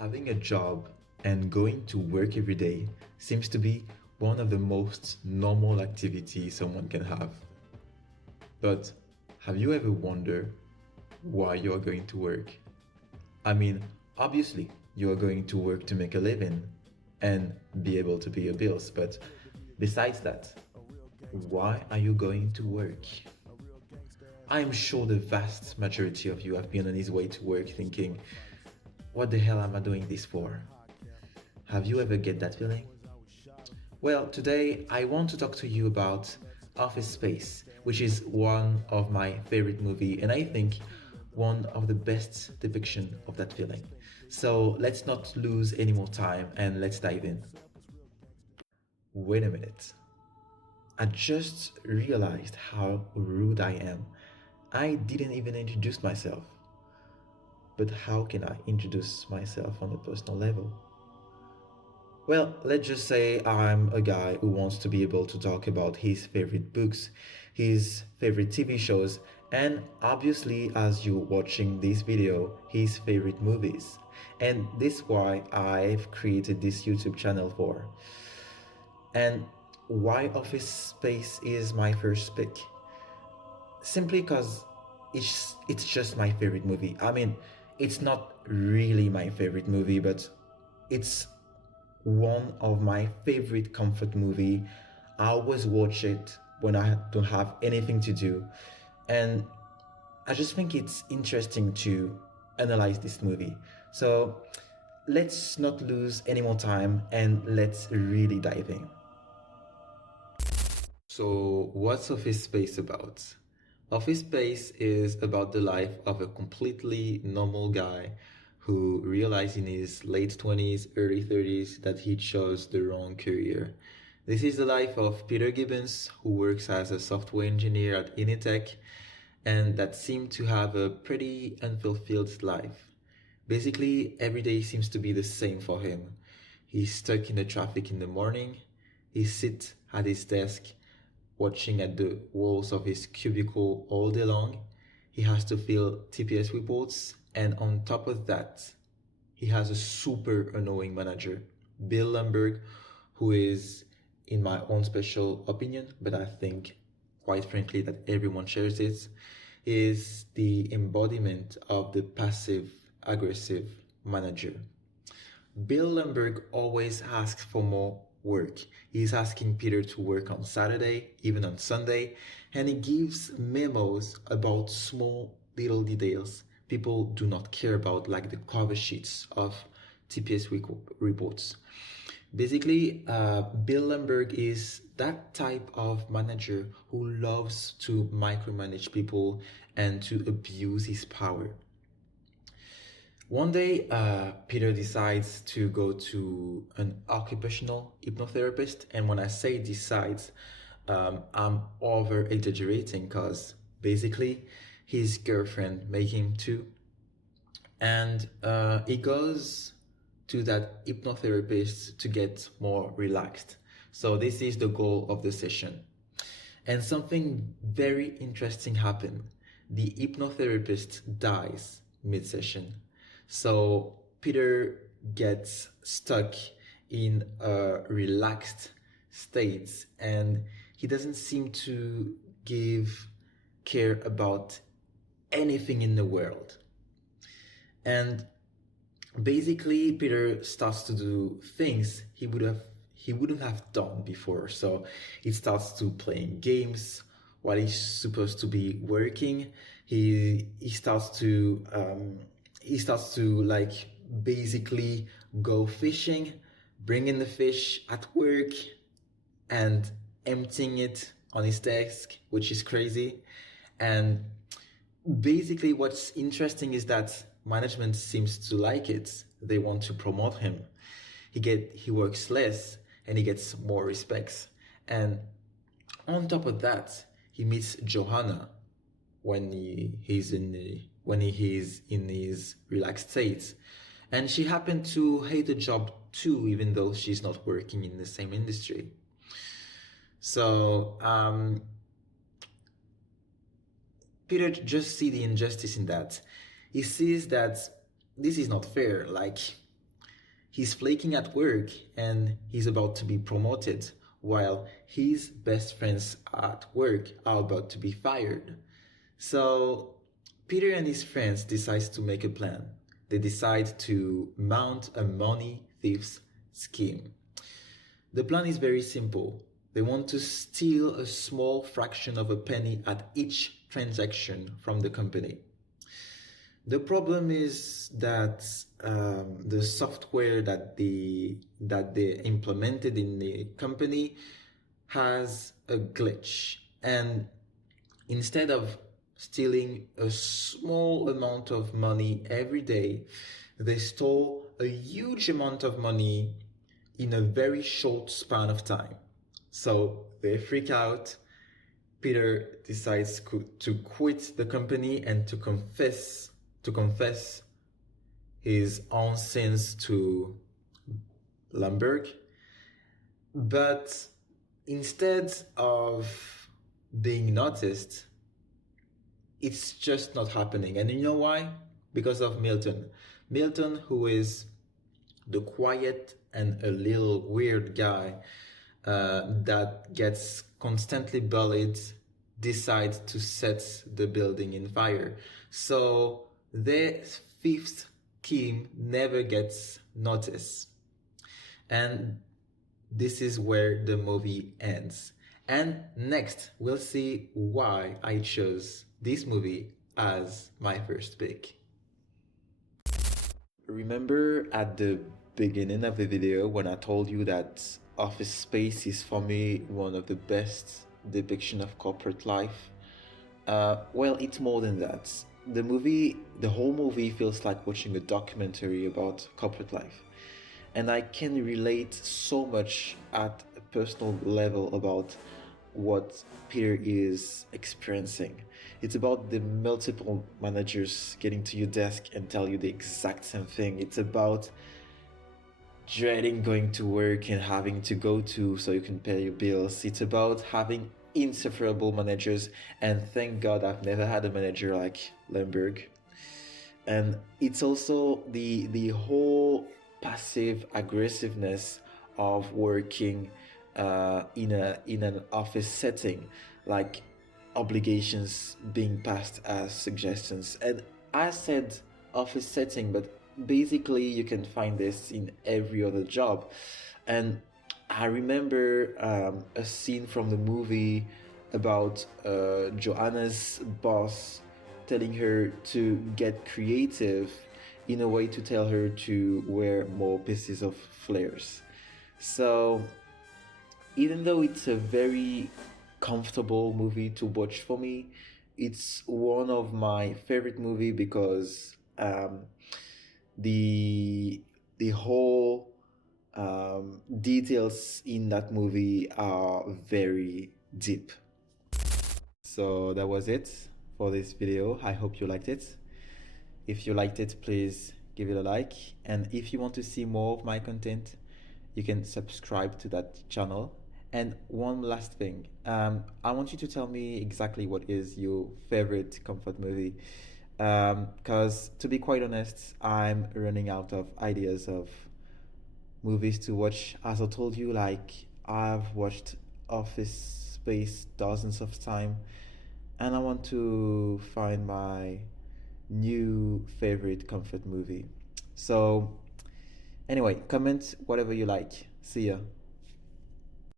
Having a job and going to work every day seems to be one of the most normal activities someone can have. But have you ever wondered why you are going to work? I mean, obviously, you are going to work to make a living and be able to pay your bills, but besides that, why are you going to work? I'm sure the vast majority of you have been on his way to work thinking, what the hell am I doing this for? Have you ever get that feeling? Well, today I want to talk to you about Office Space, which is one of my favorite movie and I think one of the best depiction of that feeling. So let's not lose any more time and let's dive in. Wait a minute. I just realized how rude I am. I didn't even introduce myself. But how can I introduce myself on a personal level? Well, let's just say I'm a guy who wants to be able to talk about his favorite books, his favorite TV shows, and obviously, as you're watching this video, his favorite movies. And this is why I've created this YouTube channel for. And why Office Space is my first pick? Simply because it's just my favorite movie. I mean, it's not really my favorite movie, but it's one of my favorite comfort movie. I always watch it when I don't have anything to do, and I just think it's interesting to analyze this movie. So let's not lose any more time and let's really dive in. So, what's Office Space about? Office Space is about the life of a completely normal guy who realized in his late 20s, early 30s that he chose the wrong career. This is the life of Peter Gibbons, who works as a software engineer at Initech and that seemed to have a pretty unfulfilled life. Basically, every day seems to be the same for him. He's stuck in the traffic in the morning, he sits at his desk watching at the walls of his cubicle all day long. He has to fill TPS reports, and on top of that, he has a super annoying manager, Bill Lumberg, who is, in my own special opinion, but I think quite frankly that everyone shares it, is the embodiment of the passive aggressive manager. Bill Lumberg always asks for more work. He's asking Peter to work on Saturday, even on Sunday, and he gives memos about small little details people do not care about, like the cover sheets of TPS reports. Basically, Bill Lumberg is that type of manager who loves to micromanage people and to abuse his power. One day, Peter decides to go to an occupational hypnotherapist, and when I say decides, I'm over exaggerating because basically his girlfriend made him too, and he goes to that hypnotherapist to get more relaxed. So this is the goal of the session, and something very interesting happened. The hypnotherapist dies mid-session. So Peter gets stuck in a relaxed state and he doesn't seem to give care about anything in the world. And basically Peter starts to do things he wouldn't have done before. So he starts to playing games while he's supposed to be working. He starts to like basically go fishing, bring in the fish at work and emptying it on his desk, which is crazy. And basically what's interesting is that management seems to like it. They want to promote him. He works less and he gets more respects. And on top of that, he meets Johanna when he's in his relaxed state, and she happened to hate the job too, even though she's not working in the same industry. So Peter just see the injustice in that. He sees that this is not fair. Like He's flaking at work and he's about to be promoted, while his best friends at work are about to be fired. So Peter and his friends decide to make a plan. They decide to mount a money thieves scheme. The plan is very simple. They want to steal a small fraction of a penny at each transaction from the company. The problem is that the software that they implemented in the company has a glitch, and instead of stealing a small amount of money every day, they stole a huge amount of money in a very short span of time. So they freak out. Peter decides to quit the company and to confess his own sins to Lumbergh. But instead of being noticed, it's just not happening. And you know why? Because of Milton. Milton, who is the quiet and a little weird guy that gets constantly bullied, decides to set the building in fire. So their fifth scheme never gets noticed. And this is where the movie ends. And next, we'll see why I chose this movie as my first pick. Remember at the beginning of the video when I told you that Office Space is for me one of the best depiction of corporate life? Well, it's more than that. The whole movie feels like watching a documentary about corporate life. And I can relate so much at a personal level about what Peter is experiencing. It's about the multiple managers getting to your desk and tell you the exact same thing. It's about dreading going to work and having to go to so you can pay your bills. It's about having insufferable managers, and thank God I've never had a manager like Lumbergh. And it's also the whole passive aggressiveness of working in an office setting, like obligations being passed as suggestions. And I said office setting, but basically you can find this in every other job. And I remember a scene from the movie about Joanna's boss telling her to get creative in a way to tell her to wear more pieces of flares. So even though it's a very comfortable movie to watch for me, it's one of my favorite movie because the whole details in that movie are very deep. So that was it for this video. I hope you liked it. If you liked it, please give it a like. And if you want to see more of my content, you can subscribe to that channel. And one last thing, I want you to tell me exactly what is your favorite comfort movie. Because to be quite honest, I'm running out of ideas of movies to watch. As I told you, like I've watched Office Space dozens of times, and I want to find my new favorite comfort movie. So anyway, comment whatever you like. See ya.